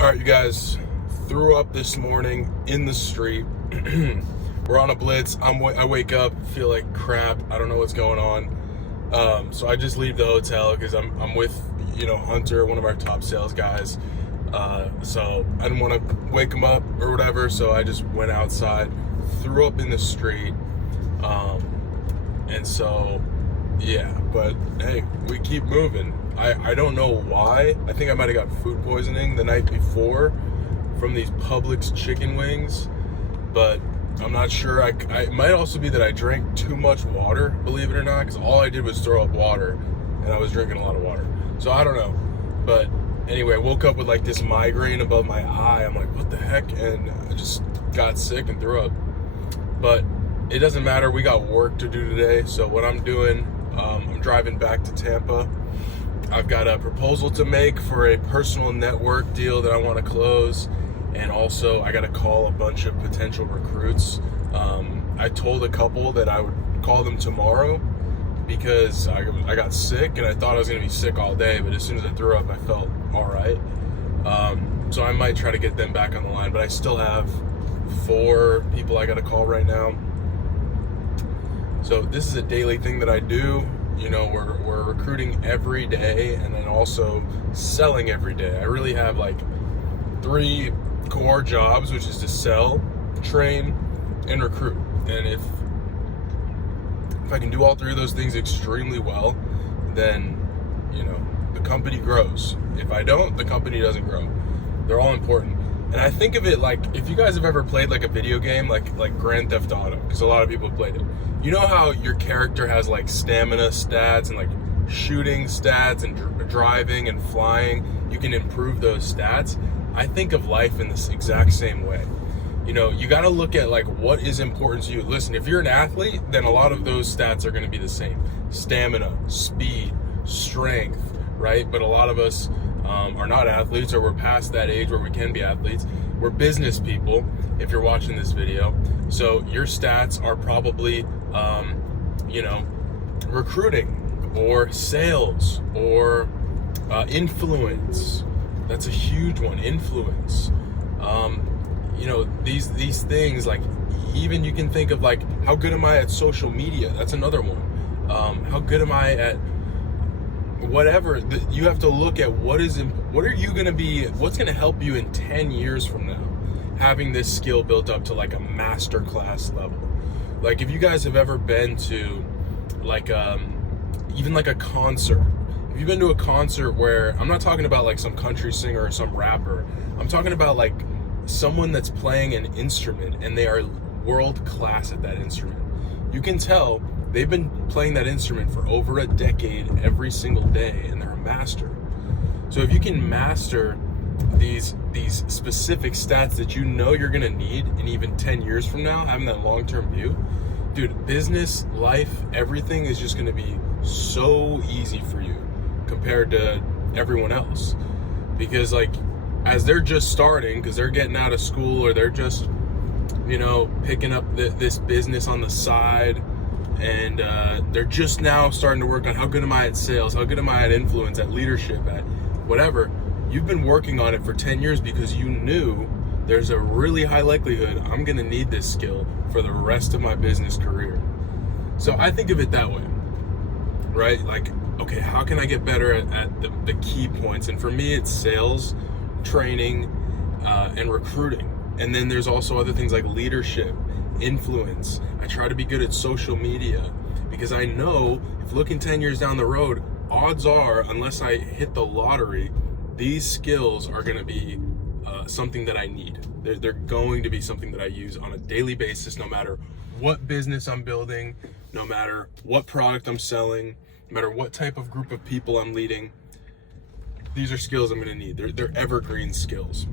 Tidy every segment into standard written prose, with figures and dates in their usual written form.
All right, you guys, threw up this morning in the street. We're on a blitz. I wake up, feel like crap. I don't know what's going on. So I just leave the hotel because I'm with Hunter, one of our top sales guys. So I didn't want to wake him up or whatever. So I just went outside, threw up in the street. And so yeah, but hey, we keep moving. I don't know why. I think I might have got food poisoning the night before from these Publix chicken wings, but I'm not sure. It might also be that I drank too much water, believe it or not, because all I did was throw up water, and I was drinking a lot of water. So I don't know. But anyway, I woke up with like this migraine above my eye. I'm like, what the heck? And I just got sick and threw up. But it doesn't matter. We got work to do today. So what I'm doing, I'm driving back to Tampa. I've got a proposal to make for a personal network deal that I want to close. And also I got to call a bunch of potential recruits. I told a couple that I would call them tomorrow because I got sick and I thought I was going to be sick all day. But as soon as I threw up, I felt all right. So I might try to get them back on the line. But I still have 4 people I got to call right now. So this is a daily thing that I do. We're recruiting every day and then also selling every day. I really have like 3 core jobs, which is to sell, train, and recruit. And if I can do all 3 of those things extremely well, then the company grows. If I don't, the company doesn't grow. They're all important. And I think of it like, if you guys have ever played like a video game, like Grand Theft Auto, because a lot of people have played it. You know how your character has like stamina stats and like shooting stats and driving and flying? You can improve those stats. I think of life in this exact same way. You got to look at like what is important to you. Listen, if you're an athlete, then a lot of those stats are going to be the same. Stamina, speed, strength, right? But a lot of us are not athletes, or we're past that age where we can be athletes. We're business people, if you're watching this video. So your stats are probably, recruiting or sales or influence. That's a huge one, influence. These things, like, even you can think of like, how good am I at social media? That's another one. How good am I at whatever? You have to look at what's going to help you in 10 years from now, having this skill built up to like a master class level. Like, if you guys have ever been to like even like a concert, if you've been to a concert where, I'm not talking about like some country singer or some rapper, I'm talking about like someone that's playing an instrument and they are world class at that instrument. You can tell they've been playing that instrument for over a decade every single day, and they're a master. So if you can master these specific stats that you're gonna need in even 10 years from now, having that long-term view, dude, business, life, everything is just gonna be so easy for you compared to everyone else. Because like, as they're just starting, because they're getting out of school, or they're just picking up this business on the side, and they're just now starting to work on, how good am I at sales, how good am I at influence, at leadership, at whatever. You've been working on it for 10 years because you knew there's a really high likelihood I'm gonna need this skill for the rest of my business career. So I think of it that way, right? Like, okay, how can I get better at the key points? And for me, it's sales, training, and recruiting. And then there's also other things like leadership, influence. I try to be good at social media because I know if looking 10 years down the road, odds are, unless I hit the lottery, these skills are going to be something that I need. They're going to be something that I use on a daily basis, no matter what business I'm building, no matter what product I'm selling, no matter what type of group of people I'm leading. These are skills I'm going to need. They're evergreen skills.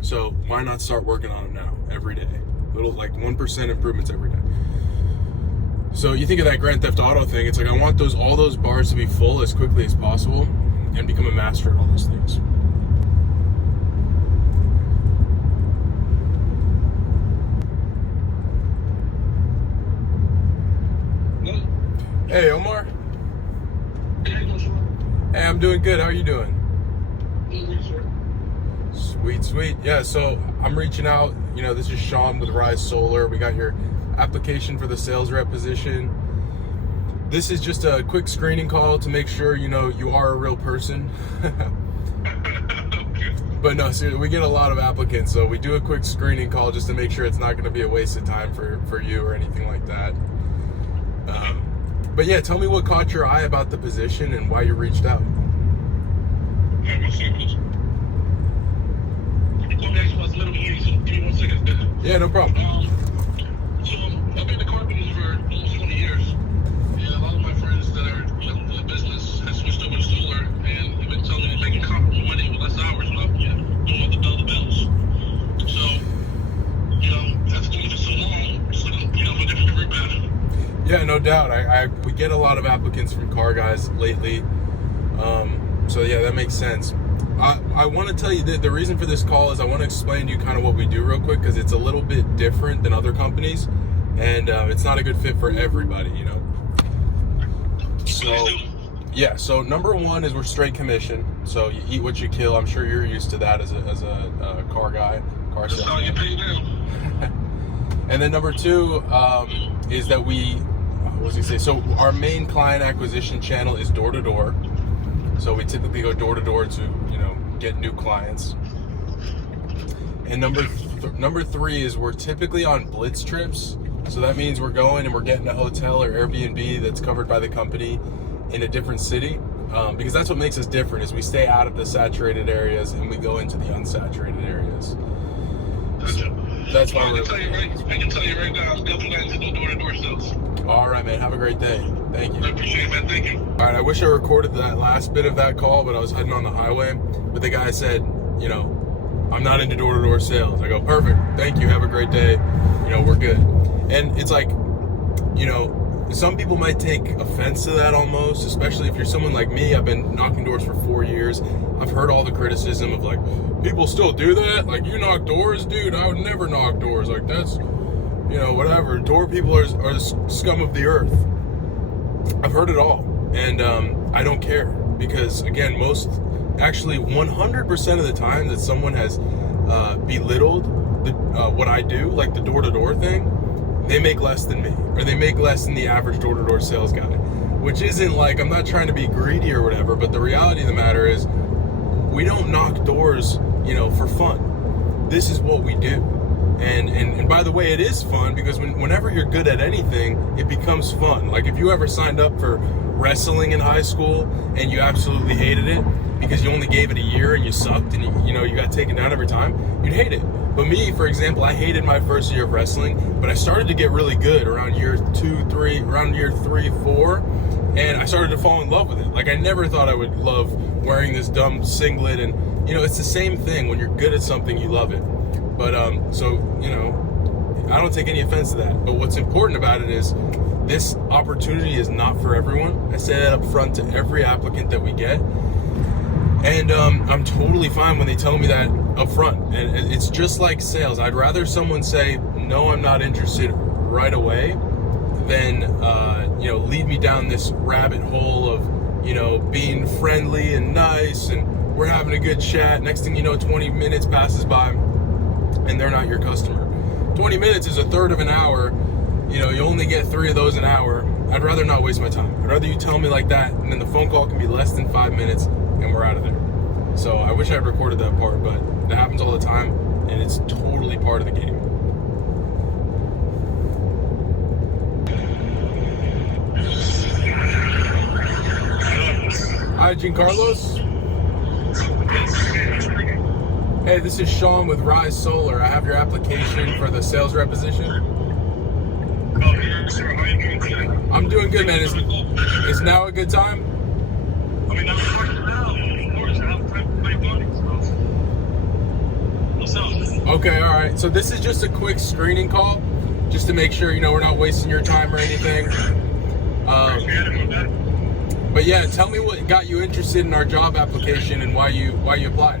So why not start working on them now, every day? Little like 1% improvements every day. So you think of that Grand Theft Auto thing, it's like, I want all those bars to be full as quickly as possible and become a master at all those things. Hey, Omar. Hey, I'm doing good. How are you doing? Sweet. Sweet. Yeah, so I'm reaching out. This is Sean with Rise Solar. We got your application for the sales rep position. This is just a quick screening call to make sure, you are a real person. But no, seriously, we get a lot of applicants, so we do a quick screening call just to make sure it's not going to be a waste of time for you or anything like that. But yeah, tell me what caught your eye about the position and why you reached out. Yeah, no problem. So I've been in the car business for almost 20 years. And a lot of my friends that are in the business have switched over to solar and have been telling me they're making comparable money with less hours without doing all the bells. So, after doing it for so long, just looking, for a different career path. Yeah, no doubt. We get a lot of applicants from car guys lately. So yeah, that makes sense. I want to tell you that the reason for this call is I want to explain to you kind of what we do real quick, because it's a little bit different than other companies, and it's not a good fit for everybody, So, yeah. So number one is we're straight commission. So you eat what you kill. I'm sure you're used to that as a car guy, car That's how you pay now. And then number two is that So our main client acquisition channel is door to door. So we typically go door to door to, get new clients. And number three is we're typically on blitz trips. So that means we're going and we're getting a hotel or Airbnb that's covered by the company in a different city. Because that's what makes us different, is we stay out of the saturated areas and we go into the unsaturated areas. Gotcha. That's why I can tell you right now, I'm definitely not into no door-to-door sales. All right, man. Have a great day. Thank you. I appreciate it, man. Thank you. All right, I wish I recorded that last bit of that call, but I was heading on the highway. But the guy said, I'm not into door-to-door sales. I go, perfect. Thank you. Have a great day. We're good. And it's like, some people might take offense to that almost, especially if you're someone like me. I've been knocking doors for 4 years. I've heard all the criticism of, like, people still do that? Like, you knock doors? Dude, I would never knock doors. Like, that's, whatever. Door people are the scum of the earth. I've heard it all. And I don't care. Because, again, 100% of the time that someone has belittled what I do, like the door-to-door thing, they make less than me, or they make less than the average door-to-door sales guy, which isn't like, I'm not trying to be greedy or whatever, but the reality of the matter is we don't knock doors, for fun. This is what we do. And by the way, it is fun, because whenever you're good at anything, it becomes fun. Like if you ever signed up for wrestling in high school and you absolutely hated it because you only gave it a year and you sucked and you got taken down every time, you'd hate it. But me, for example, I hated my first year of wrestling, but I started to get really good around year 3, 4, and I started to fall in love with it. Like I never thought I would love wearing this dumb singlet, and it's the same thing. When you're good at something, you love it. But so I don't take any offense to that. But what's important about it is this opportunity is not for everyone. I say that up front to every applicant that we get. And I'm totally fine when they tell me that up front. And it's just like sales. I'd rather someone say, no, I'm not interested right away than, lead me down this rabbit hole of, being friendly and nice and we're having a good chat. Next thing you know, 20 minutes passes by and they're not your customer. 20 minutes is a third of an hour. You only get 3 of those an hour. I'd rather not waste my time. I'd rather you tell me like that, and then the phone call can be less than 5 minutes and we're out of there. So I wish I had recorded that part, but that happens all the time, and it's totally part of the game. Hi, Giancarlos. Hey, this is Sean with Rise Solar. I have your application for the sales rep position. Oh, yeah, sure. How are you doing today? I'm doing good, man. Is now a good time? I mean, I'm talking now. Of course, I have time to play money, so. What's up? Okay, all right. So this is just a quick screening call, just to make sure, we're not wasting your time or anything. But yeah, tell me what got you interested in our job application and why you applied.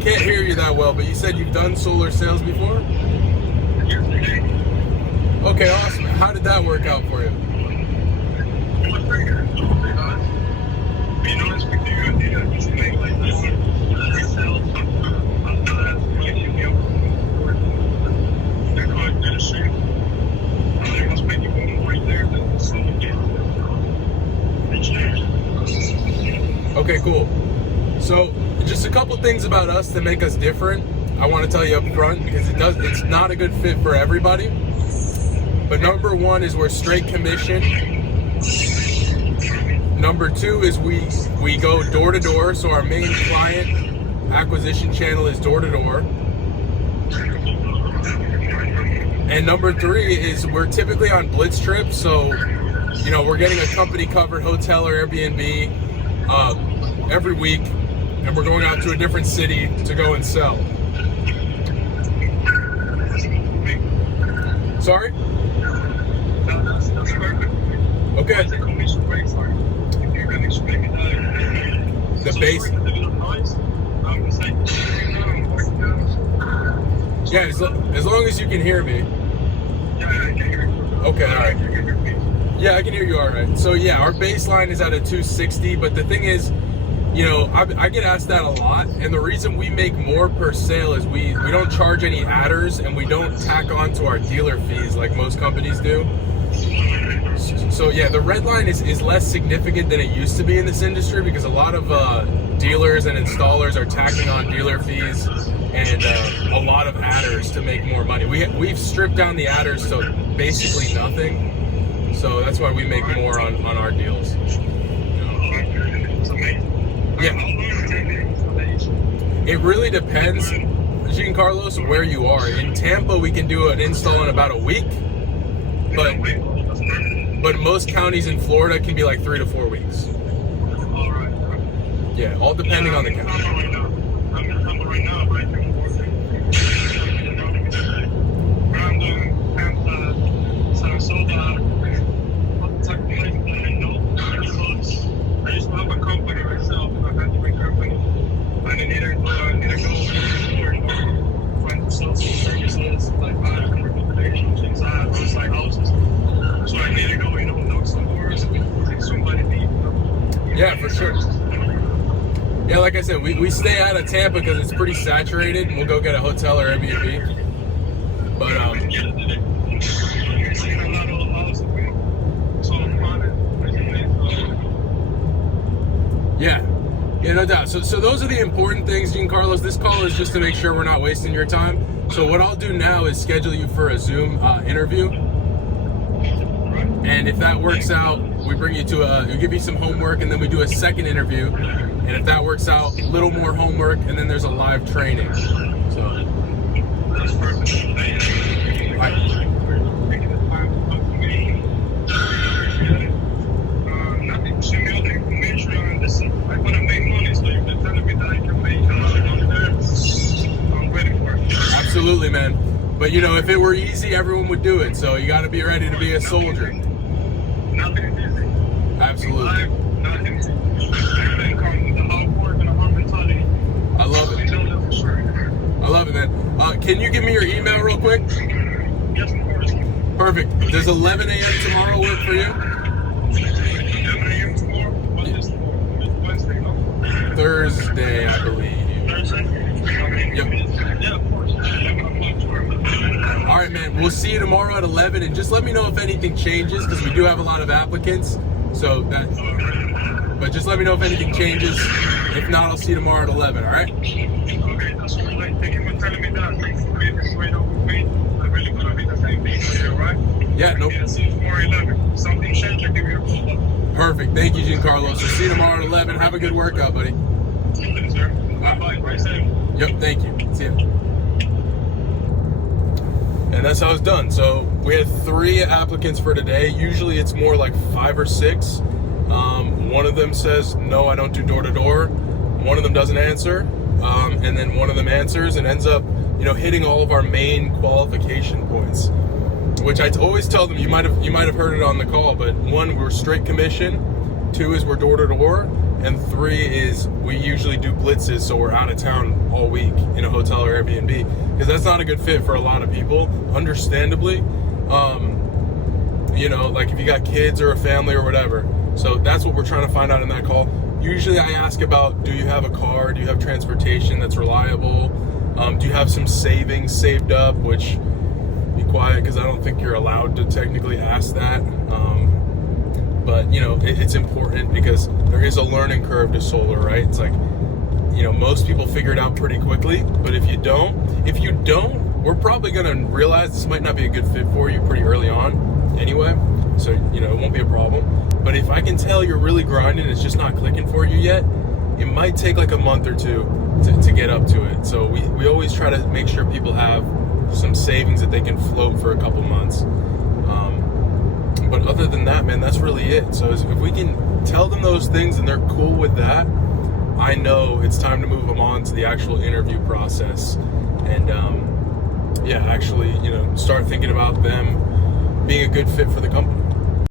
can't hear you that well, but you said you've done solar sales before? Yesterday. Okay, awesome. How did that work out for you? It was pretty good. Being honest with you, I used to make like resales. After that, like you know, they're called ministry. They must make you one right there. Then someone gets it. Okay, cool. So, just a couple things about us that make us different. I want to tell you up front because it's not a good fit for everybody. But number one is we're straight commission. Number two is we go door to door. So our main client acquisition channel is door to door. And number three is we're typically on blitz trips. So, you know, we're getting a company covered hotel or Airbnb every week. And we're going out to a different city to go and sell. Sorry? That's perfect. Okay. What's the commission rate for? If you can explain it. The base. The little noise. It's like Yeah, as long as you can hear me. Yeah, I can hear you. Okay, all right. You can hear me. Yeah, I can hear you all right. So yeah, our baseline is at a 260, but the thing is, you know, I get asked that a lot, and the reason we make more per sale is we don't charge any adders, and we don't tack on to our dealer fees like most companies do. So yeah, the red line is less significant than it used to be in this industry because a lot of dealers and installers are tacking on dealer fees and a lot of adders to make more money. We've stripped down the adders to basically nothing, so that's why we make more on our deals. Yeah. It really depends, Giancarlos, where you are. In Tampa, we can do an install in about a week, but in most counties in Florida can be like 3 to 4 weeks. Yeah, all depending on the county. I used to have a company myself, and I had to make company. And I needed to go find sell some services, like recommendations inside, like houses. So I need to go, knock some doors and take somebody deep. Yeah, for sure. Yeah, like I said, we stay out of Tampa because it's pretty saturated, and we'll go get a hotel or Airbnb. But you're seeing a lot of houses, so yeah, no doubt. So those are the important things, Giancarlos. This call is just to make sure we're not wasting your time. So what I'll do now is schedule you for a Zoom interview. And if that works out, we bring you to we give you some homework, and then we do a second interview. And if that works out, a little more homework, and then there's a live training. So that's perfect. Send me all the information on this. I want to make money, so you've been telling me that I can make a lot of money there. I'm ready for it. Absolutely, man. But you know, if it were easy, everyone would do it. So you got to be ready to be a soldier. Nothing is easy. Absolutely. Nothing is easy. Everything comes with a lot of work and a hard mentality. I love it. I know that for sure. I love it, man. Can you give me your email real quick? Yes, of course. Perfect. Does 11 a.m. tomorrow work for you? 11 a.m. tomorrow? What is tomorrow? It's Wednesday, no? Thursday, I believe. Thursday? Yep. Yeah, of course. 11 o'clock tomorrow. All right, man. We'll see you tomorrow at 11, and just let me know if anything changes because we do have a lot of applicants. So but just let me know if anything changes. If not, I'll see you tomorrow at 11. All right? Okay, that's all right. Thank you for telling me that. Thanks for being straight up with me. I'm really gonna be the same thing for you, right? Yeah. Nope. Yeah, see you tomorrow at 11. Something changed, I'll give you a call. Perfect. Thank you, Giancarlo. We'll see you tomorrow at 11. Have a good workout, buddy. Thanks, sir. Bye-bye. Right safe. Yep. Thank you. See you. And that's how it's done. So we had 3 applicants for today. Usually it's more like 5 or 6. One of them says, no, I don't do door-to-door. One of them doesn't answer. And then one of them answers and ends up, hitting all of our main qualification points, which I always tell them, you might have heard it on the call, but 1, we're straight commission. 2 is we're door-to-door. And 3 is we usually do blitzes, so we're out of town all week in a hotel or Airbnb, because that's not a good fit for a lot of people, understandably. You know, like if you got kids or a family or whatever. So that's what we're trying to find out in that call. Usually I ask about, do you have a car? Do you have transportation that's reliable? Do you have some savings saved up? Which, be quiet, because I don't think you're allowed to technically ask that. But, you know, it's important because there is a learning curve to solar, right? It's like, you know, most people figure it out pretty quickly. But if you don't, we're probably going to realize this might not be a good fit for you pretty early on anyway. So, you know, it won't be a problem. But if I can tell you're really grinding, it's just not clicking for you yet, it might take like a month or two to get up to it. So we always try to make sure people have some savings that they can float for a couple months. But other than that, man, that's really it. So if we can tell them those things and they're cool with that, I know it's time to move them on to the actual interview process. And yeah, actually, you know, start thinking about them being a good fit for the company.